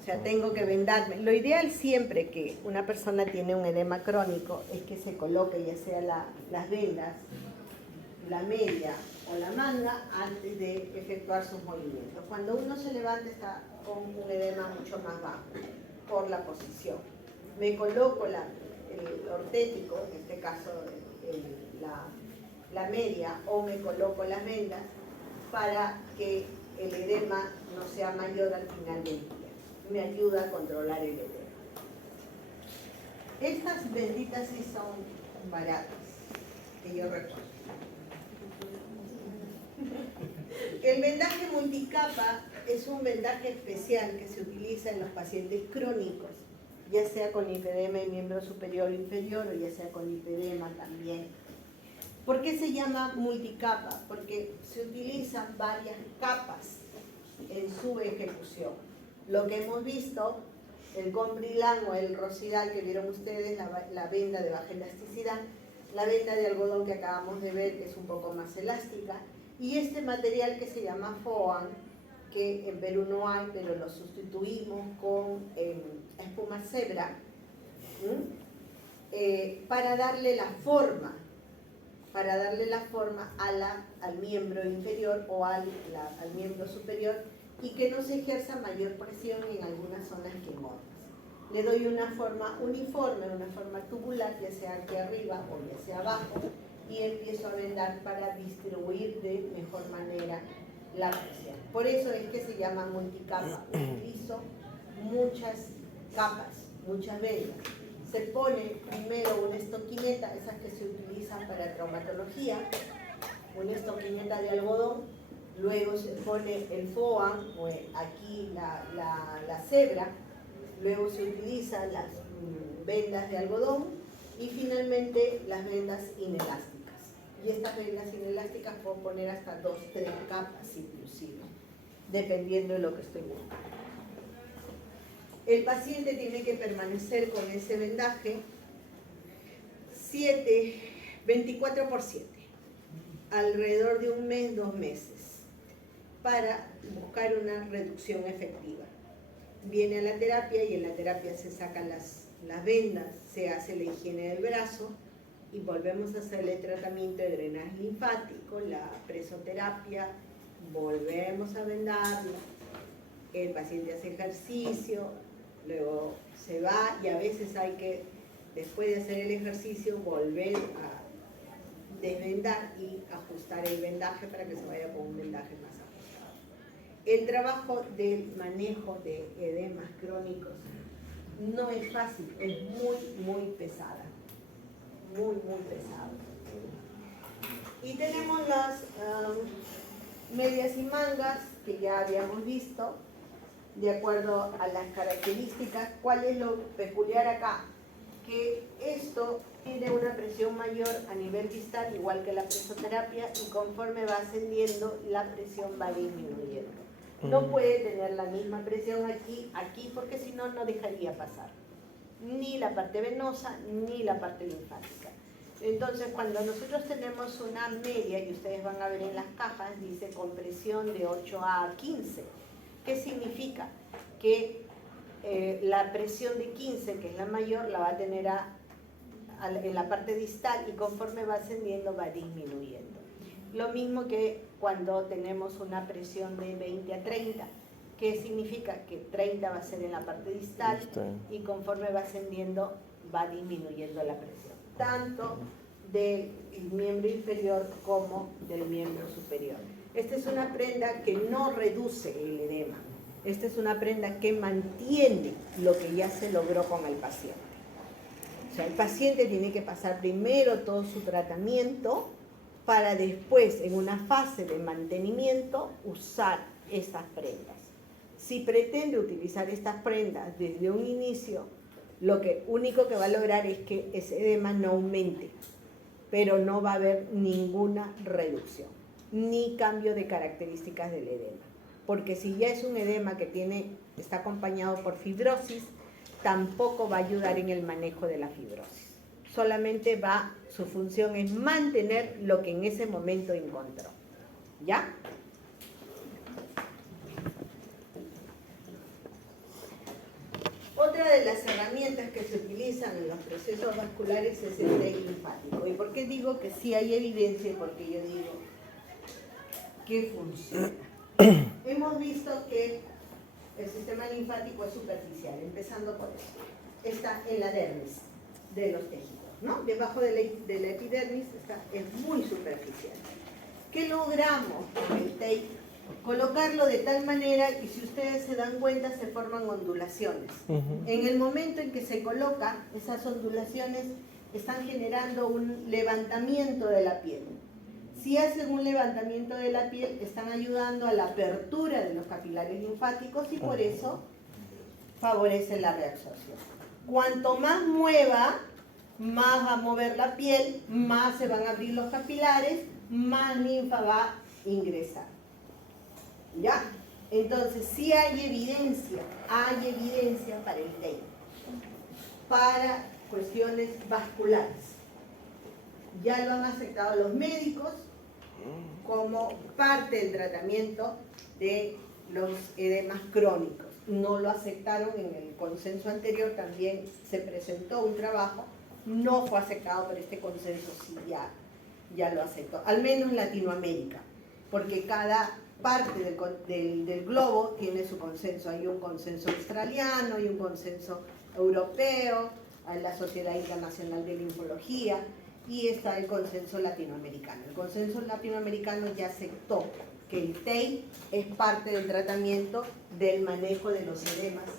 O sea, tengo que vendarme. Lo ideal siempre que una persona tiene un edema crónico es que se coloque ya sea las vendas, la media o la manga antes de efectuar sus movimientos. Cuando uno se levanta está con un edema mucho más bajo por la posición. Me coloco el ortético, en este caso la media, o me coloco las vendas para que el edema no sea mayor al final del día. Me ayuda a controlar el edema. Estas benditas sí son baratas, que yo recuerdo. El vendaje multicapa es un vendaje especial que se utiliza en los pacientes crónicos, ya sea con linfedema de miembro superior o inferior, o ya sea con linfedema también. ¿Por qué se llama multicapa? Porque se utilizan varias capas en su ejecución. Lo que hemos visto, el Combrilan o el Rosidal que vieron ustedes, la venda de baja elasticidad, la venda de algodón que acabamos de ver, que es un poco más elástica, y este material que se llama FOAM, que en Perú no hay, pero lo sustituimos con espuma cebra, para darle la forma al miembro inferior o al miembro superior, y que no se ejerza mayor presión en algunas zonas quemosas. Le doy una forma uniforme, una forma tubular, ya sea aquí arriba o ya sea abajo, y empiezo a vendar para distribuir de mejor manera la presión. Por eso es que se llama multicapa. Utilizo muchas capas, muchas vendas. Se pone primero una estoquineta, esas que se utilizan para traumatología, una estoquineta de algodón, luego se pone el FOAM, o aquí la cebra, luego se utilizan las vendas de algodón y finalmente las vendas inelásticas. Y estas vendas inelásticas puedo poner hasta 2, 3 capas inclusive, dependiendo de lo que estoy buscando. El paciente tiene que permanecer con ese vendaje 24 por 7, alrededor de un mes, 2 meses, para buscar una reducción efectiva. Viene a la terapia y en la terapia se sacan las vendas, se hace la higiene del brazo y volvemos a hacerle tratamiento de drenaje linfático, la presoterapia, volvemos a vendarlo, el paciente hace ejercicio, luego se va y a veces hay que, después de hacer el ejercicio, volver a desvendar y ajustar el vendaje para que se vaya con un vendaje más ajustado. El trabajo del manejo de edemas crónicos no es fácil, es muy pesada, muy pesado. Y tenemos las medias y mangas que ya habíamos visto, de acuerdo a las características. ¿Cuál es lo peculiar acá? Que esto tiene una presión mayor a nivel distal, igual que la presoterapia, y conforme va ascendiendo, la presión va disminuyendo. No puede tener la misma presión aquí, porque si no, no dejaría pasar ni la parte venosa ni la parte linfática. Entonces, cuando nosotros tenemos una media, y ustedes van a ver en las cajas, dice compresión de 8 a 15. ¿Qué significa? Que la presión de 15, que es la mayor, la va a tener en la parte distal, y conforme va ascendiendo va disminuyendo. Lo mismo que cuando tenemos una presión de 20 a 30. ¿Qué significa? Que 30 va a ser en la parte distal y conforme va ascendiendo va disminuyendo la presión, tanto del miembro inferior como del miembro superior. Esta es una prenda que no reduce el edema, esta es una prenda que mantiene lo que ya se logró con el paciente. O sea, el paciente tiene que pasar primero todo su tratamiento para después, en una fase de mantenimiento, usar estas prendas. Si pretende utilizar estas prendas desde un inicio, lo único que va a lograr es que ese edema no aumente, pero no va a haber ninguna reducción, ni cambio de características del edema. Porque si ya es un edema que está acompañado por fibrosis, tampoco va a ayudar en el manejo de la fibrosis. solamente su función es mantener lo que en ese momento encontró. ¿Ya? Otra de las herramientas que se utilizan en los procesos vasculares es el TEI linfático. ¿Y por qué digo que sí hay evidencia y por qué yo digo que funciona? Hemos visto que el sistema linfático es superficial, empezando por eso. Está en la dermis de los tejidos, ¿no? Debajo de la epidermis es muy superficial. ¿Qué logramos con el TEI? Colocarlo de tal manera que, si ustedes se dan cuenta, se forman ondulaciones. En el momento en que se coloca, esas ondulaciones están generando un levantamiento de la piel. Si hacen un levantamiento de la piel, están ayudando a la apertura de los capilares linfáticos y por eso favorecen la reabsorción. Cuanto más mueva, más va a mover la piel, más se van a abrir los capilares, más linfa va a ingresar. ¿Ya? Entonces, sí hay evidencia para el TEI, para cuestiones vasculares. Ya lo han aceptado los médicos como parte del tratamiento de los edemas crónicos. No lo aceptaron en el consenso anterior, también se presentó un trabajo, no fue aceptado, pero este consenso sí ya lo aceptó, al menos en Latinoamérica, porque cada parte del globo tiene su consenso. Hay un consenso australiano, hay un consenso europeo, hay la Sociedad Internacional de Linfología y está el consenso latinoamericano. El consenso latinoamericano ya aceptó que el TEI es parte del tratamiento del manejo de los edemas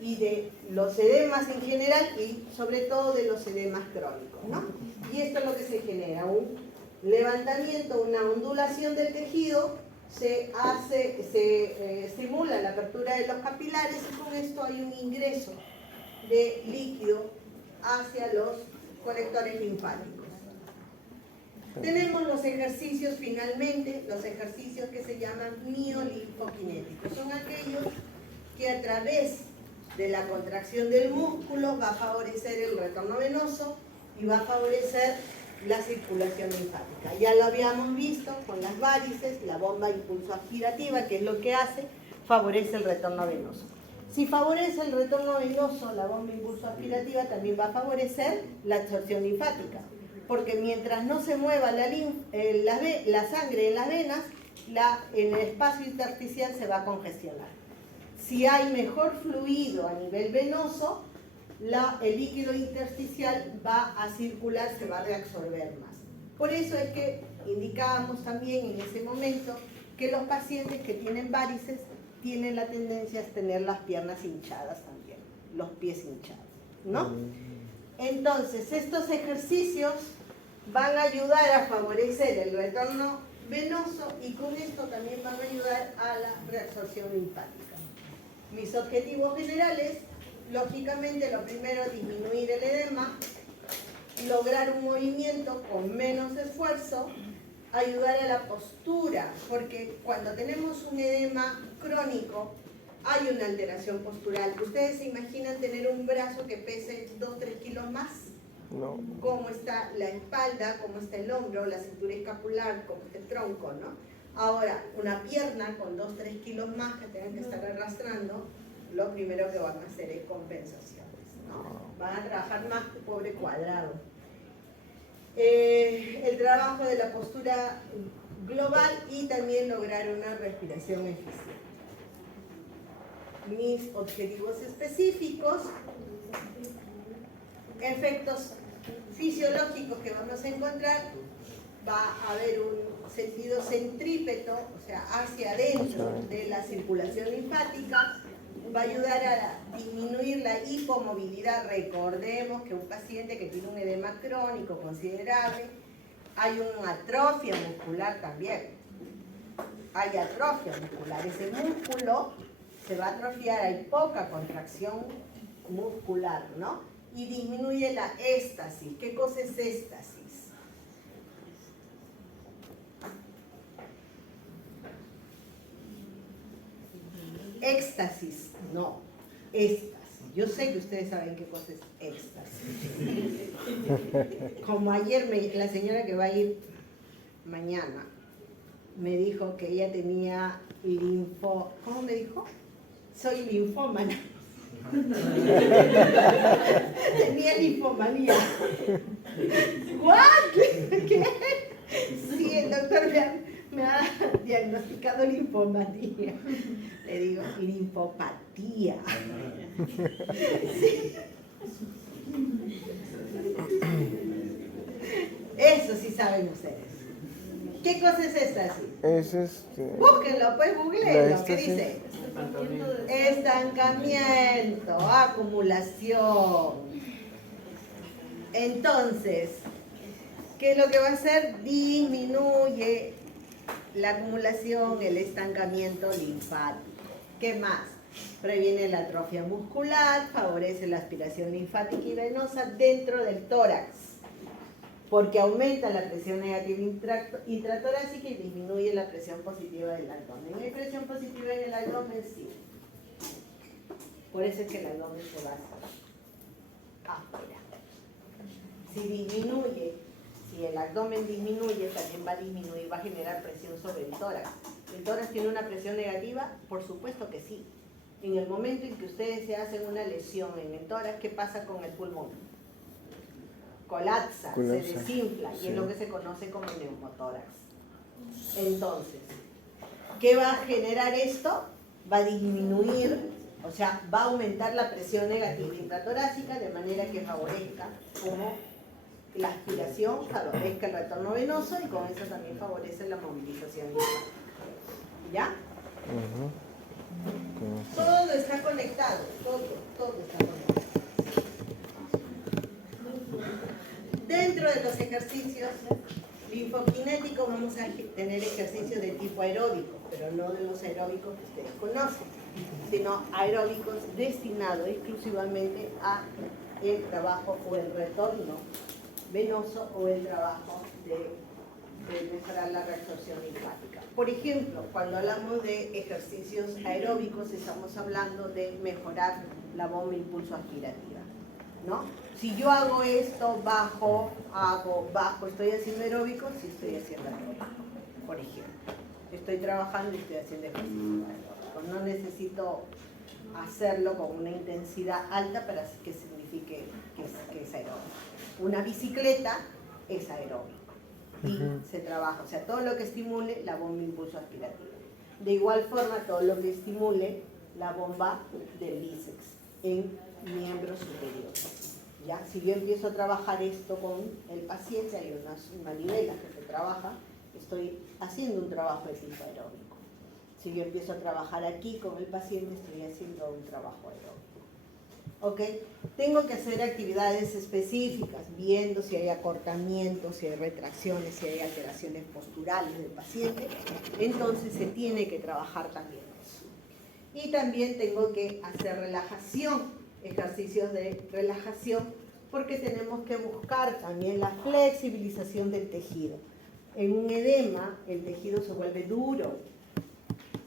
y de los edemas en general y sobre todo de los edemas crónicos, ¿no? Y esto es lo que se genera, un levantamiento, una ondulación del tejido, se estimula la apertura de los capilares y con esto hay un ingreso de líquido hacia los colectores linfáticos. Tenemos los ejercicios, finalmente, los ejercicios que se llaman miolinfokinéticos. Son aquellos que a través de la contracción del músculo va a favorecer el retorno venoso y va a favorecer la circulación linfática. Ya lo habíamos visto con las varices, la bomba impulso aspirativa, que es lo que hace, favorece el retorno venoso. Si favorece el retorno venoso, la bomba impulso aspirativa también va a favorecer la absorción linfática, porque mientras no se mueva la sangre en las venas, en el espacio intersticial se va a congestionar. Si hay mejor fluido a nivel venoso, el líquido intersticial va a circular, se va a reabsorber más. Por eso es que indicábamos también en ese momento que los pacientes que tienen varices tienen la tendencia a tener las piernas hinchadas también, los pies hinchados, ¿no? Entonces, estos ejercicios van a ayudar a favorecer el retorno venoso y con esto también van a ayudar a la reabsorción linfática. Mis objetivos generales: lógicamente, lo primero, disminuir el edema, lograr un movimiento con menos esfuerzo, ayudar a la postura, porque cuando tenemos un edema crónico hay una alteración postural. ¿Ustedes se imaginan tener un brazo que pese 2-3 kilos más? No. ¿Cómo está la espalda? ¿Cómo está el hombro? La cintura escapular, ¿cómo está el tronco? ¿No? Ahora, una pierna con 2-3 kilos más que tengan que estar arrastrando, lo primero que van a hacer es compensaciones, ¿no? Van a trabajar más que pobre cuadrado. El trabajo de la postura global y también lograr una respiración eficiente. Mis objetivos específicos: efectos fisiológicos que vamos a encontrar. Va a haber un sentido centrípeto, o sea, hacia adentro de la circulación linfática. Va a ayudar a disminuir la hipomovilidad. Recordemos que un paciente que tiene un edema crónico considerable, hay una atrofia muscular también. Hay atrofia muscular. Ese músculo se va a atrofiar, hay poca contracción muscular, ¿no? Y disminuye la éstasis. ¿Qué cosa es éstasis? Éxtasis, no, éstasis. Yo sé que ustedes saben qué cosa es éxtasis. Como ayer la señora que va a ir mañana me dijo que ella tenía ¿cómo me dijo? Soy linfómana. Tenía linfomanía. ¿What? ¿Qué? Sí, el doctor me ha diagnosticado linfomanía. Le digo, linfopatía. Sí. Eso sí saben ustedes. ¿Qué cosa es éxtasis? Es Búsquenlo, pues googleenlo. ¿Qué dice? Estancamiento, acumulación. Entonces, ¿qué es lo que va a hacer? Disminuye la acumulación, el estancamiento linfático. ¿Qué más? Previene la atrofia muscular, favorece la aspiración linfática y venosa dentro del tórax, porque aumenta la presión negativa intratorácica y disminuye la presión positiva del abdomen. ¿Hay presión positiva en el abdomen? Sí. Por eso es que el abdomen se va afuera. Si el abdomen disminuye, también va a disminuir, va a generar presión sobre el tórax. ¿El tórax tiene una presión negativa? Por supuesto que sí. En el momento en que ustedes se hacen una lesión en el tórax, ¿qué pasa con el pulmón? Colapsa, se desinfla, y es lo que se conoce como neumotórax. Entonces, ¿qué va a generar esto? Va a disminuir, o sea, va a aumentar la presión negativa intratorácica de manera que favorezca como la aspiración, favorezca el retorno venoso y con eso también favorece la movilización linfática. ¿Ya? Todo está conectado, todo está conectado. Dentro de los ejercicios linfokinéticos vamos a tener ejercicios de tipo aeróbico, pero no de los aeróbicos que ustedes conocen, sino aeróbicos destinados exclusivamente a el trabajo o el retorno venoso o el trabajo de mejorar la reabsorción linfática. Por ejemplo, cuando hablamos de ejercicios aeróbicos estamos hablando de mejorar la bomba impulso aspirativa, ¿no? Si yo hago esto, bajo, ¿estoy haciendo aeróbico? Sí, estoy haciendo aeróbico, por ejemplo. Estoy trabajando y estoy haciendo ejercicio aeróbico. No necesito hacerlo con una intensidad alta para que signifique que es aeróbico. Una bicicleta es aeróbico y se trabaja, o sea, todo lo que estimule la bomba impulso aspirativa. De igual forma, todo lo que estimule la bomba del bíceps en miembros superiores. ¿Ya? Si yo empiezo a trabajar esto con el paciente, hay unas manivelas que se trabaja, estoy haciendo un trabajo de tipo aeróbico. Si yo empiezo a trabajar aquí con el paciente, estoy haciendo un trabajo aeróbico. ¿Ok? Tengo que hacer actividades específicas, viendo si hay acortamientos, si hay retracciones, si hay alteraciones posturales del paciente. Entonces se tiene que trabajar también eso. Y también tengo que hacer relajación, ejercicios de relajación, porque tenemos que buscar también la flexibilización del tejido. En un edema, el tejido se vuelve duro.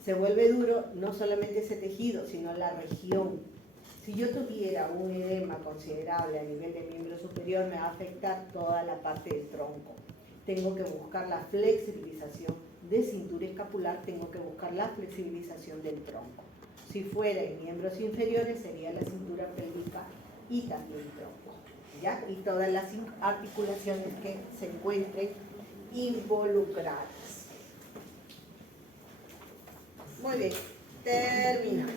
Se vuelve duro no solamente ese tejido, sino la región. Si yo tuviera un edema considerable a nivel del miembro superior, me va a afectar toda la parte del tronco. Tengo que buscar la flexibilización de cintura escapular, tengo que buscar la flexibilización del tronco. Si fuera en miembros inferiores, sería la cintura pélvica y también el tronco, ¿ya? Y todas las articulaciones que se encuentren involucradas. Muy bien, terminamos.